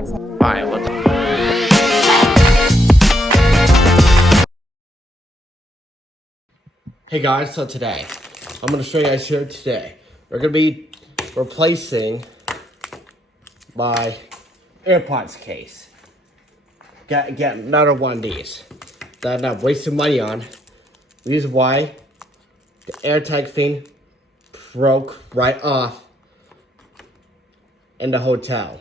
AirTags. Alright, what the... Hey guys, so today, I'm going to show you guys here today. We're going to be replacing my AirPods case. Get another one of these that I'm wasting money on. The reason why the AirTag thing broke right off in the hotel.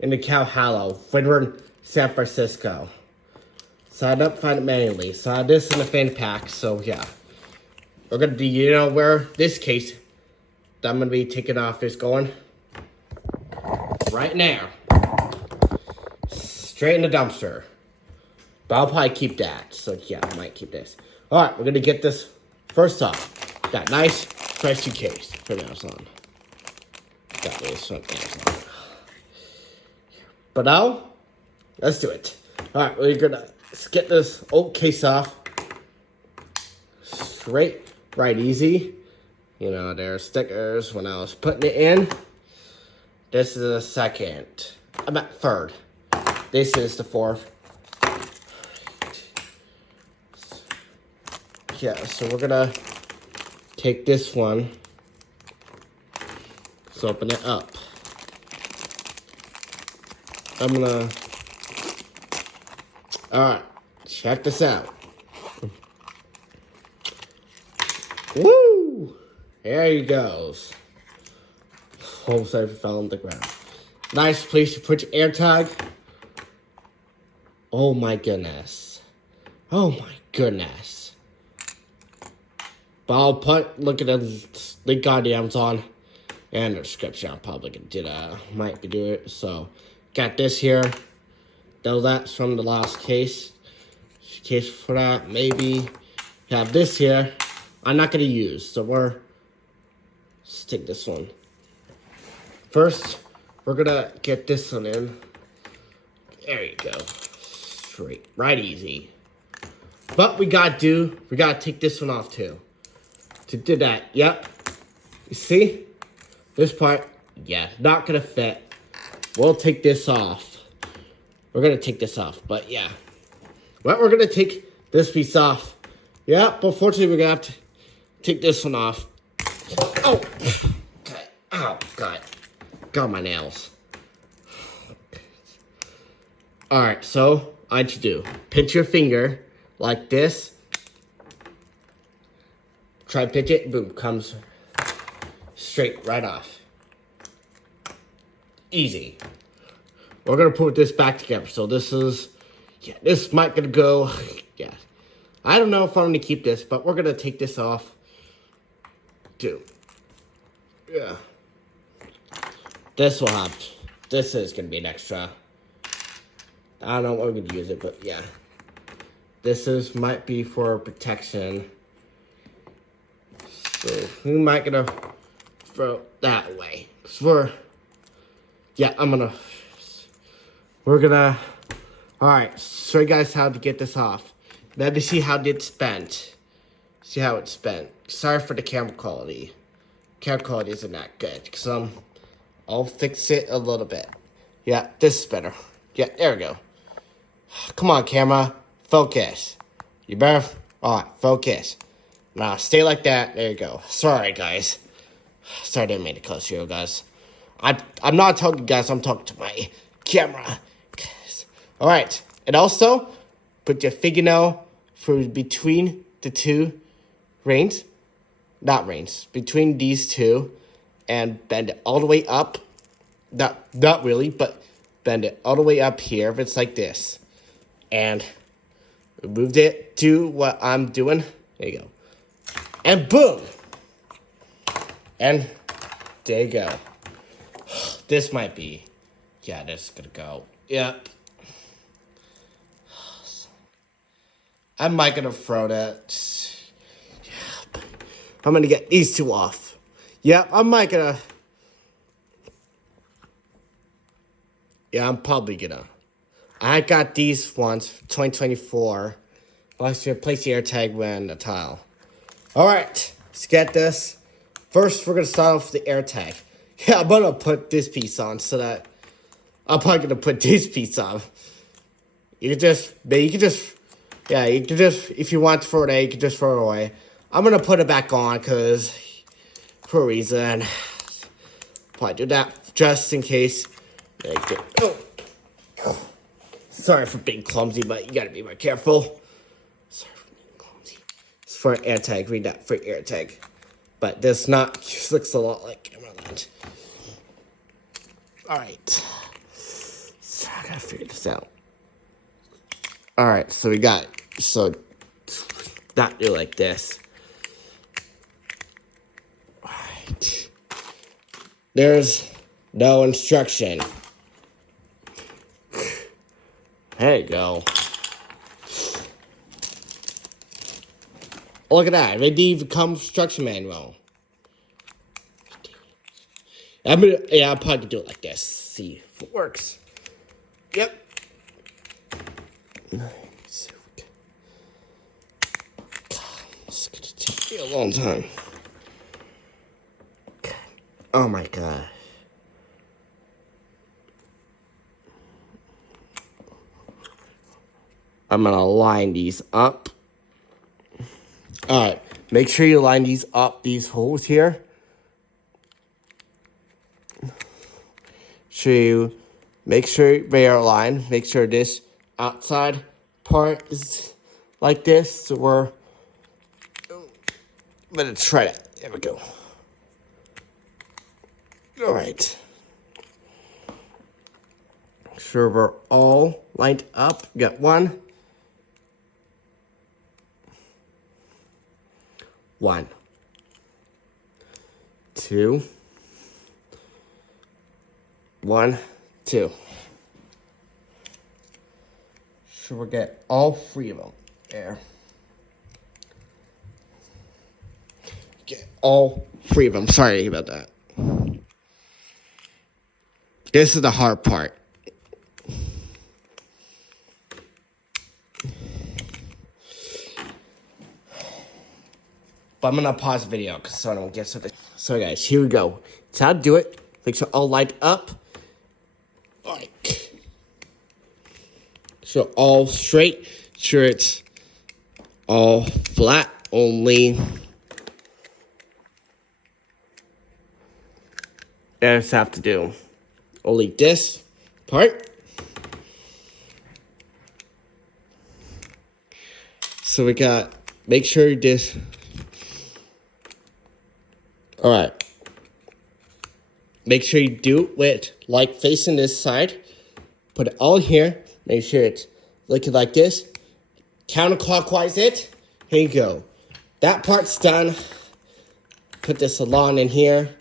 In the Cow Hollow, when we're in San Francisco. So I don't find it manually. So I had this in the fan pack, so yeah. We're gonna do, you know where this case that I'm gonna be taking off is going? Right now. Straight in the dumpster. But I'll probably keep that. So yeah, I might keep this. Alright, we're gonna get this first off. Got nice, freshy case from Amazon. Got this from Amazon. But now, let's do it. Alright, we're gonna get this old case off. Straight, right easy. You know, there are stickers when I was putting it in. This is the second. I'm at third. This is the fourth. Yeah, so we're gonna take this one. Let's open it up. I'm gonna... Alright, check this out. Woo! There he goes. Almost I fell on the ground. Nice place to put your AirTag. Oh my goodness. Oh my goodness. But I'll look at the link on the Amazon and the description. I'm probably gonna do that. Might be do it. So, got this here. Though that's from the last case. Case for that, maybe. Have this here. I'm not gonna use, so let's take this one. First, we're gonna get this one in. There you go. Straight, right easy. But we gotta take this one off too. To do that, yep. You see? This part, yeah, not gonna fit. We'll take this off. We're gonna take this off, but yeah. Well, we're gonna take this piece off. Yeah, but fortunately we're gonna have to take this one off. Oh! God. Ow, God. Got my nails. Alright, so, what you do. Pinch your finger like this. Try to pinch it, boom, comes straight right off. Easy. We're gonna put this back together. So this is, yeah, this might gonna go, yeah. I don't know if I'm gonna keep this, but we're gonna take this off too. Yeah. This will have, this is gonna be an extra. I don't know what we're gonna use it, but yeah. This is, might be for protection. So we might gonna throw that away. So we're gonna, alright, show you guys how to get this off. Let me see how it's bent. See how it's bent. Sorry for the camera quality. Camera quality isn't that good. So I'll fix it a little bit. Yeah, this is better. Yeah, there we go. Come on, camera. Focus. You better, alright, focus. Now, stay like that. There you go. Sorry, guys. Sorry I didn't mean to close you guys. I'm not talking to you guys, I'm talking to my camera. Alright, and also, put your fingernail for between the two reins. Not reins, between these two. And bend it all the way up. Not really, but bend it all the way up here if it's like this. And moved it to what I'm doing. There you go. And boom! And there you go. This might be, yeah, this is gonna go. Yep. I might gonna throw that. Yeah, I'm gonna get these two off. Yep, I might gonna. Yeah, I'm probably gonna. I got these ones, 2024. I should replace the AirTag when the tile. Alright, let's get this. First, we're gonna start off with the AirTag. Yeah, I'm gonna put this piece on so that I'm probably gonna put this piece on. You can just, if you want to throw it away, you can just throw it away. I'm gonna put it back on because, for a reason, probably do that just in case. Sorry for being clumsy, but you gotta be more careful. Sorry for being clumsy. It's for AirTag. Read that for AirTag. But this looks a lot like Emerald. Alright. So I gotta figure this out. Alright, so we got that do like this. Alright. There's no instruction. There you go. Look at that. They didn't even come instruction manual. I'll probably do it like this. See if it works. Yep. Nice. It's gonna take me a long time. Oh my god. I'm gonna line these up. Alright, make sure you line these up, these holes here. Make sure they are aligned. Make sure this outside part is like this. So we're gonna try that. There we go. Alright. Make sure we're all lined up. We got 1. 1, 2, 1, 2. So we'll get all 3 of them there. Get all 3 of them. Sorry about that. This is the hard part. But I'm gonna pause the video so I don't get something. So guys, here we go. It's how to do it. Make sure all lined up. Alright. So all straight. Sure it's all flat only. That's have to do. Only this part. So we got, make sure this. Alright. Make sure you do it with, like, facing this side. Put it all here. Make sure it's looking like this. Counterclockwise it. Here you go. That part's done. Put the salon in here.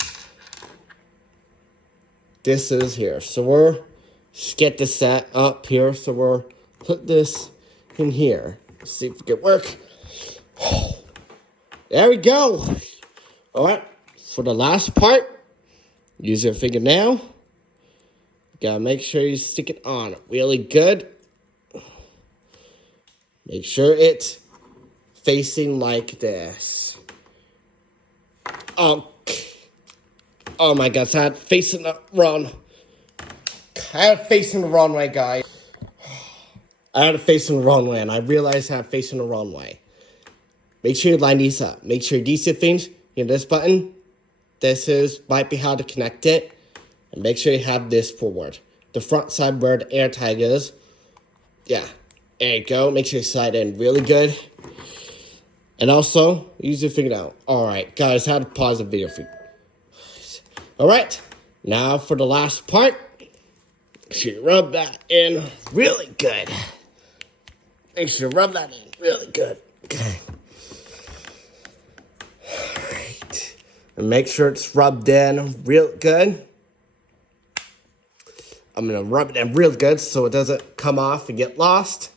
This is here. So we're, just get this set up here. So we're, put this in here. Let's see if it can work. There we go. Alright. For the last part, use your fingernail. You gotta make sure you stick it on really good. Make sure it's facing like this. Oh my god, I had facing the wrong. I had facing the wrong way, guys. I had it facing the wrong way, and I realized I had facing the wrong way. Make sure you line these up. Make sure these two things, this button. Might be how to connect it. And make sure you have this forward. The front side where the AirTag is. Yeah. There you go. Make sure you slide in really good. And also, use your fingernail. Alright, guys, I had to pause the video for you. Alright. Now for the last part. Make sure you rub that in really good. Make sure you rub that in really good. Okay. And make sure it's rubbed in real good. I'm gonna rub it in real good so it doesn't come off and get lost.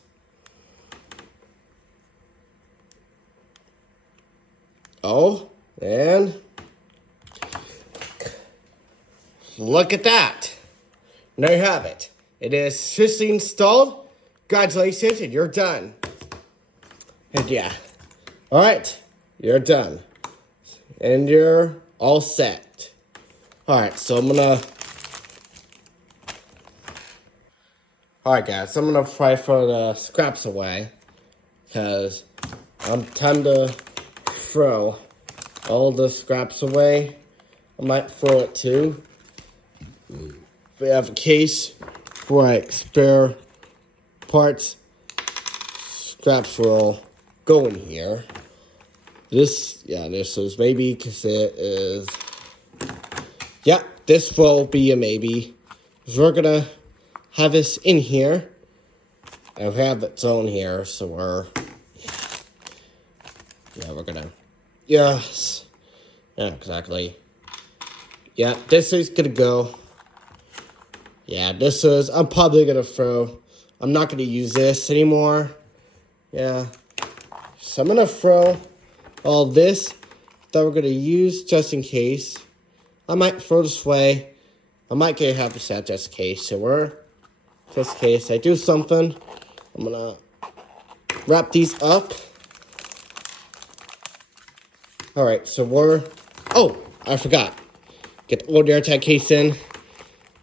Oh, and look at that. There you have it. It is officially installed. Congratulations, and you're done. And yeah. Alright, you're done. And you're all set. Alright, so I'm gonna Alright guys, I'm gonna try throw the scraps away. Because I'm time to throw all the scraps away. I might throw it too. We have a case for like spare parts. Scraps will go in here. This is maybe because it is. Yeah, this will be a maybe. So we're gonna have this in here. And we have its own here, so we're gonna. Yes. Yeah, exactly. Yeah, this is gonna go. Yeah, this is. I'm probably gonna throw. I'm not gonna use this anymore. Yeah. So I'm gonna throw all this that we're gonna use just in case. I might throw this away. I might get half a set just in case. So we're just in case I do something. I'm gonna wrap these up. Alright, so we're. Oh, I forgot. Get the old AirTag case in.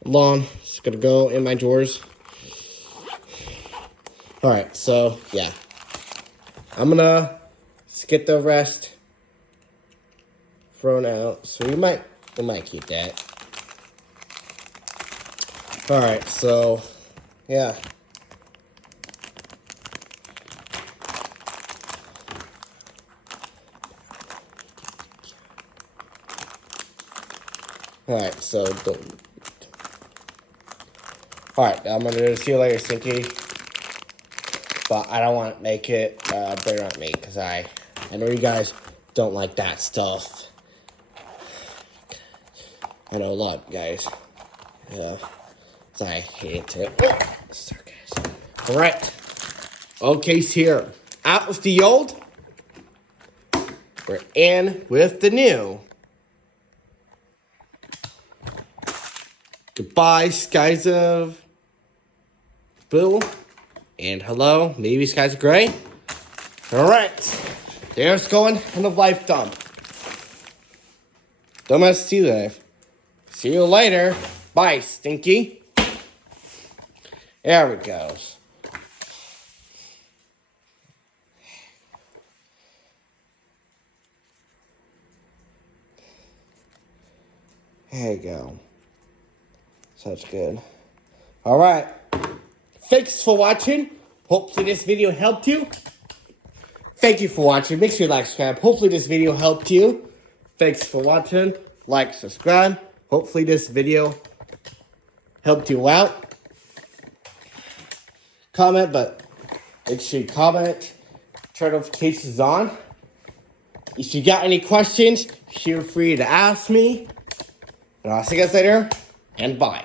Long. It's gonna go in my drawers. Alright, so yeah. I'm gonna get the rest thrown out. So we might keep that. Alright, so yeah. Alright, so alright, I'm gonna see you later, Stinky. But I don't want to make it better on me, because I know you guys don't like that stuff. I know a lot of you guys. Yeah. So I hate it. Oh, sorry, guys. Alright. OK's here. Out with the old. We're in with the new. Goodbye, skies of blue. And hello, maybe skies of gray. Alright. There's going in the life dump. Don't mess with you there. See you later. Bye, Stinky. There we go. There you go. Sounds good. Alright. Thanks for watching. Hopefully this video helped you. Thank you for watching. Make sure you like, subscribe. Hopefully this video helped you. Thanks for watching. Like, subscribe. Hopefully this video helped you out. Comment, but make sure you comment. Turn notifications on. If you got any questions, feel free to ask me. And I'll see you guys later. And bye.